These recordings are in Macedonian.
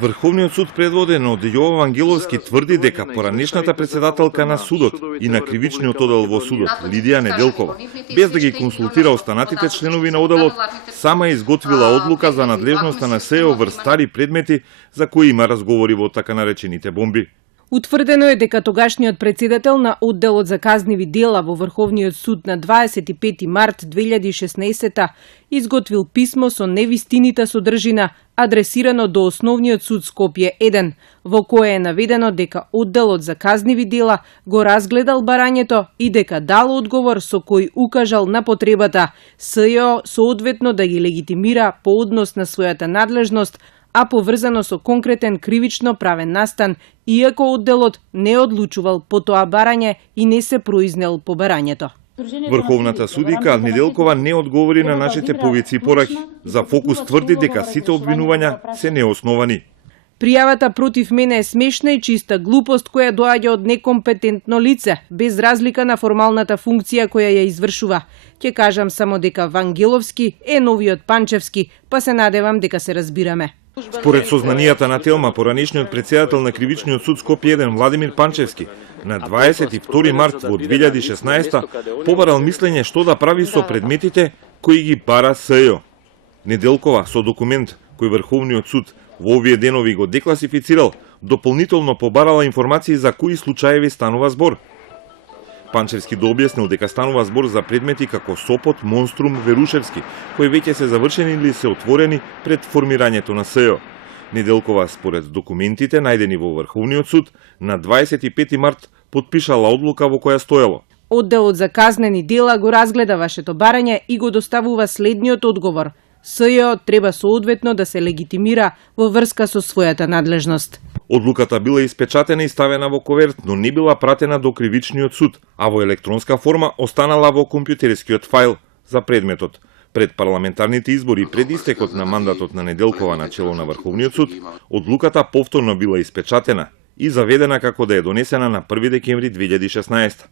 Врховниот суд предводен од Јова Вангеловски тврди дека поранешната председателка на судот и на кривичниот одел во судот, Лидија Неделкова, без да ги консултира останатите членови на оделот, сама изготвила одлука за надлежноста на СЕО врз стари предмети за кои има разговори во така наречените бомби. Утврдено е дека тогашниот председател на одделот за казниви дела во Врховниот суд на 25 март 2016 изготвил писмо со невистинита содржина адресирано до Основниот суд Скопје 1, во кое е наведено дека одделот за казниви дела го разгледал барањето и дека дал одговор со кој укажал на потребата СЈО соодветно да ги легитимира по однос на својата надлежност, а поврзано со конкретен кривично правен настан, иако одделот не одлучувал по тоа барање и не се произнел по барањето. Врховната судика Неделкова не одговори на нашите повици и пораки. За Фокус тврди дека сите обвинувања се неосновани. Пријавата против мене е смешна и чиста глупост која доаѓа од некомпетентно лице, без разлика на формалната функција која ја извршува. Ќе кажам само дека Вангеловски е новиот Панчевски, па се надевам дека се разбираме. Според сознанијата на Телма, поранешниот председател на Кривичниот суд Скопје 1 Владимир Панчевски на 22 март во 2016 побарал мислење што да прави со предметите кои ги бара СЈО. Неделкова со документ кој Врховниот суд во овие денови го декласифицирал, дополнително побарала информации за кои случаеви станува збор. Панчевски дообјаснил дека станува збор за предмети како Сопот, Монструм, Верушевски, кои веќе се завршени или се отворени пред формирањето на СЈО. Неделкова, според документите најдени во Врховниот суд, на 25 март подпишала одлука во која стоело: Одделот за казнени дела го разгледа вашето барање и го доставува следниот одговор: СЈО треба соодветно да се легитимира во врска со својата надлежност. Одлуката била испечатена и ставена во коверт, но не била пратена до Кривичниот суд, а во електронска форма останала во компјутерскиот файл за предметот. Пред парламентарните избори и пред истекот на мандатот на Неделкова на чело на Врховниот суд, одлуката повторно била испечатена и заведена како да е донесена на 1 декември 2016.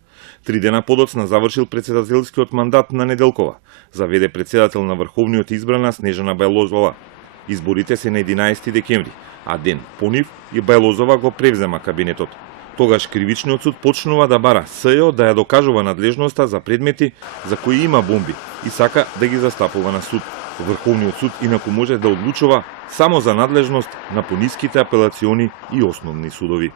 3 дена подоцна завршил председателскиот мандат на Неделкова. Заведе председател на Врховниот избрана Снежана Бајлозова. Изборите се на 11 декември, а ден понив и Бајлозова го превзема кабинетот. Тогаш Кривичниот суд почнува да бара СЈО да ја докажува надлежноста за предмети за кои има бомби и сака да ги застапува на суд. Врховниот суд инаку може да одлучува само за надлежност на пониските апелациони и основни судови.